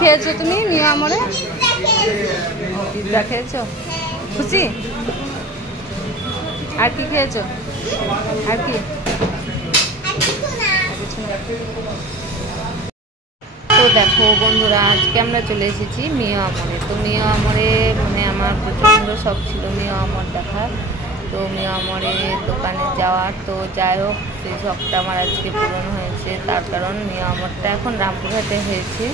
খেয়েছো তুমি মিও আমরে? পিৎজা খেয়েছো? খুশি? আর কি খেয়েছো? আর কি? তো দেখো বন্ধুরা, আজকে আমরা চলে এসেছি মিও আমরে। তো মিও আমরে মানে আমার প্রচণ্ড শখ ছিল মিও আমর দেখার। তো মিও আমরে দোকানে যাওয়ার, তো যাই হোক সেই শখটা আমার আজকে পূরণ হয়েছে। তার কারণ মিও আমরটা এখন রামপুরহাটে হয়েছে।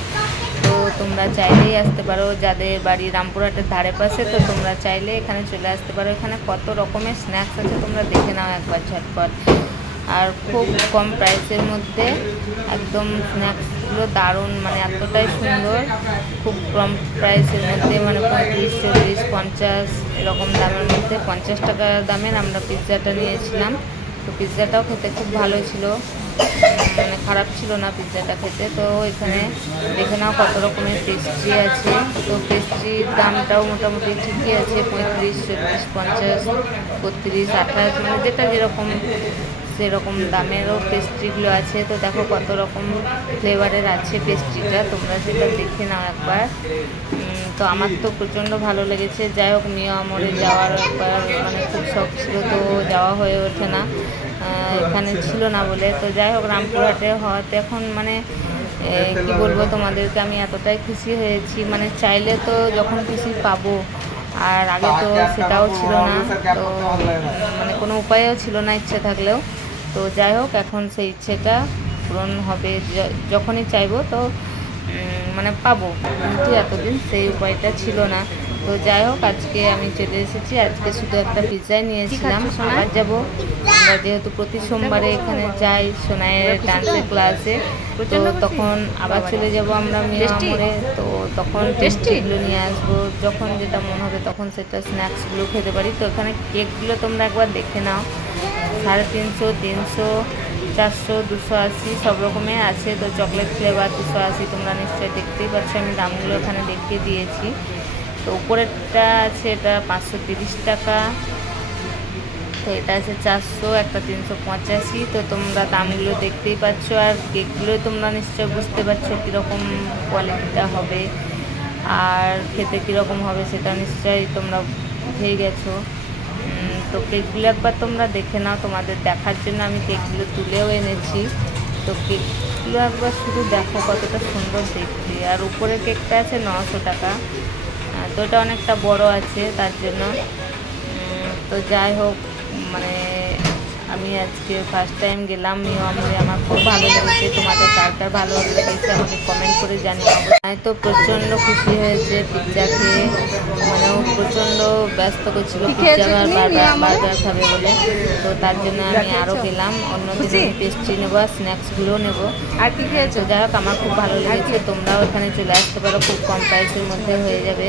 তো তোমরা চাইলেই আসতে পারো, যাদের বাড়ি রামপুরহাটের ধারে পাশে, তো তোমরা চাইলে এখানে চলে আসতে পারো। এখানে কত রকমের স্ন্যাক্স আছে তোমরা দেখে নাও একবার ঝটপট। আর খুব কম প্রাইসের মধ্যে একদম স্ন্যাক্সগুলো দারুণ, মানে এতটাই সুন্দর। খুব কম প্রাইসের মধ্যে, মানে 35, 40, 50 এরকম দামের মধ্যে, 50 টাকা দামের আমরা পিৎজাটা নিয়েছিলাম। তো পিৎজাটাও খেতে খুব ভালো ছিল, মানে খারাপ ছিল না পিৎজাটা খেতে। তো এখানে দেখে নাও কত রকমের পেস্ট্রি আছে। তো পেস্ট্রির দামটাও মোটামুটি ঠিকই আছে, 35, 40, 50, 32, 28, মানে যেটা যেরকম সেরকম দামেরও পেস্ট্রিগুলো আছে। তো দেখো কত রকম ফ্লেভারের আছে পেস্ট্রিটা, তোমরা সেটা দেখে নাও একবার। তো আমার তো প্রচণ্ড ভালো লেগেছে। যাই হোক মিও আমরে যাওয়ার একবার মানে খুব শখ ছিল, তো যাওয়া হয়ে ওঠে না, এখানে ছিল না বলে। তো যাই হোক রামপুরহাটে হওয়াতে এখন মানে কি বলবো তোমাদেরকে, আমি এতটাই খুশি হয়েছি, মানে চাইলে তো যখন খুশি পাবো, আর আগে তো সেটাও ছিল না। তো মানে কোনো উপায়ও ছিল না ইচ্ছে থাকলেও। তো যাই হোক এখন সেই ইচ্ছেটা পূরণ হবে, যখনই চাইবো তো মানে পাবো, কিন্তু এতদিন সেই উপায়টা ছিল না। তো যাই হোক আজকে আমি চলে এসেছি। আজকে শুধু একটা পিৎজাই নিয়েছিলাম। আবার যাবো আমরা, যেহেতু প্রতি সোমবারে এখানে যাই সোনাইয়ের ডান্সের ক্লাসে, তো তখন আবার চলে যাব আমরা মিও আমরে। তো তখন টেস্টিগুলো নিয়ে আসবো, যখন যেটা মনে হবে তখন সেটা স্ন্যাক্সগুলো খেতে পারি। তো এখানে কেকগুলো তোমরা একবার দেখে নাও, 350, 300, 400, 280 সব রকমের আছে। তো চকলেট ফ্লেভার 280, তোমরা নিশ্চয়ই দেখতেই পাচ্ছ, আমি দামগুলো এখানে দেখিয়ে দিয়েছি। তো উপরেরটা আছে এটা 530 টাকা, তো এটা আছে 400, একটা 385। তো তোমরা দামগুলো দেখতেই পাচ্ছ, আর কেকগুলো তোমরা নিশ্চয় বুঝতে পারছো কীরকম কোয়ালিটিটা হবে আর খেতে কীরকম হবে, সেটা নিশ্চয়ই তোমরা বুঝেই গেছো। তো কেকগুলো একবার তোমরা দেখে নাও, তোমাদের দেখার জন্য আমি কেকগুলো তুলেও এনেছি। তো কেকগুলো একবার শুধু দেখো কতটা সুন্দর দেখতে। আর উপরে কেকটা আছে 900 টাকা, তো এটা অনেকটা বড় আছে তার জন্য। তো যাই হোক মানে আমি আজকে ফার্স্ট টাইম গেলাম মিও আমরে, আমার খুব ভালো লেগেছে। তোমাদের কার কার ভালো লেগেছে আমাকে কমেন্ট করে জানিও। আমি তো প্রচণ্ড খুশি হয়েছে পিৎজা খেয়ে, মানে ও প্রচণ্ড ব্যস্ত করছিল পিৎজা বার্গার খাবে বলে। তো তার জন্য আমি আরও গেলাম, অন্যদিন পেস্ট্রি নেবো আর স্ন্যাক্সগুলো নেবো। আর কি খেয়েছো? যাই হোক আমার খুব ভালো লেগেছে। তোমরাও এখানে চলে আসতে পারো, খুব কম প্রাইসের মধ্যে হয়ে যাবে।